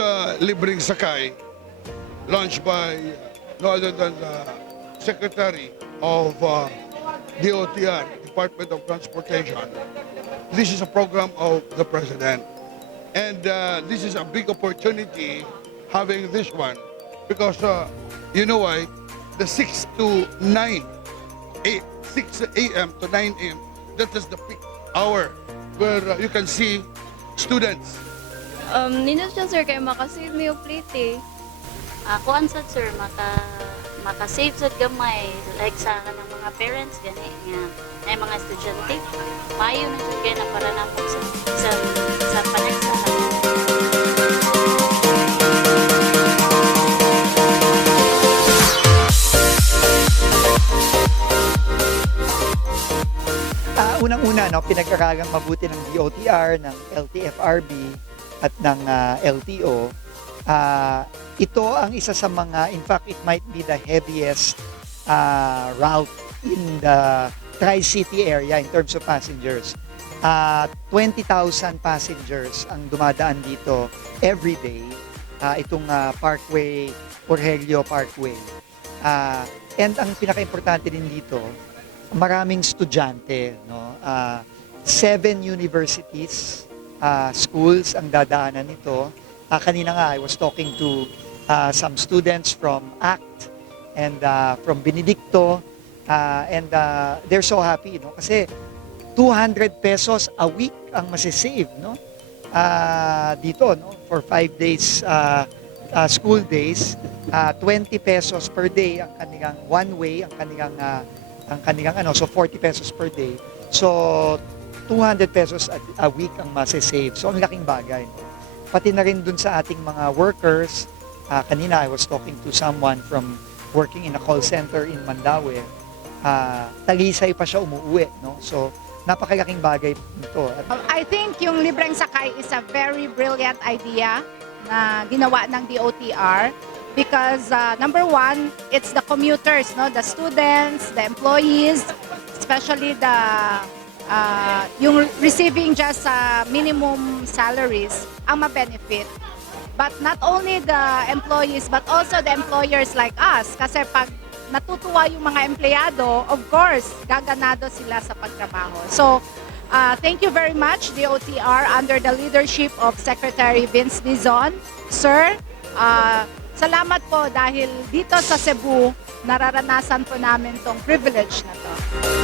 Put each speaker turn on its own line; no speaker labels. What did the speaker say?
uh, libreng sakay launched by no other than the Secretary of uh, DOTR, Department of Transportation. This is a program of the President. And uh, this is a big opportunity having this one because uh, you know why? The 6 to 9, 8, 6 a.m. to 9 a.m., that is the peak hour where uh, you can see students
Um, nindot siya sir kay makasave mo yung plate eh.
Ako uh, sad sir maka maka-save sad gamay like sa kanang mga parents gani nga ay mga estudyante. Mayo na jud kay na para namo sa sa sa panagsahan.
Ah, unang-una, no, pinag-aralang mabuti ng DOTR, ng LTFRB, at ng ah, LTO. Ah, ito ang isa sa mga, in fact, it might be the heaviest ah, route in the Tri-City area in terms of passengers. Ah, 20,000 passengers ang dumadaan dito every day. Ah, itong ah, Parkway, Porhelio Parkway. Ah, and ang pinaka-importante din dito, maraming estudyante, no? Ah, seven universities, ah, schools ang dadaanan nito. Ah, kanina nga, I was talking to ah, some students from ACT and ah, from Benedicto ah, and ah, they're so happy, no? Kasi 200 pesos a week ang masisave, no? Ah, dito, no? For five days ah, ah, school days, ah, 20 pesos per day ang kanilang one way, ang kanilang ah, ang kanilang ano, so 40 pesos per day. So 200 pesos a, week ang masisave. So ang laking bagay. No? Pati na rin dun sa ating mga workers, ah, kanina I was talking to someone from working in a call center in Mandaue. Ah, talisay pa siya umuwi, no? So napakalaking bagay nito.
I think yung libreng sakay is a very brilliant idea na ginawa ng DOTR because uh, number one, it's the commuters, no, the students, the employees, especially the uh, yung receiving just uh, minimum salaries ang ma-benefit. But not only the employees but also the employers like us kasi pag natutuwa yung mga empleyado, of course, gaganado sila sa pagtrabaho. So, uh, thank you very much, DOTR, under the leadership of Secretary Vince Dizon. Sir, uh, salamat po dahil dito sa Cebu, nararanasan po namin tong privilege na to.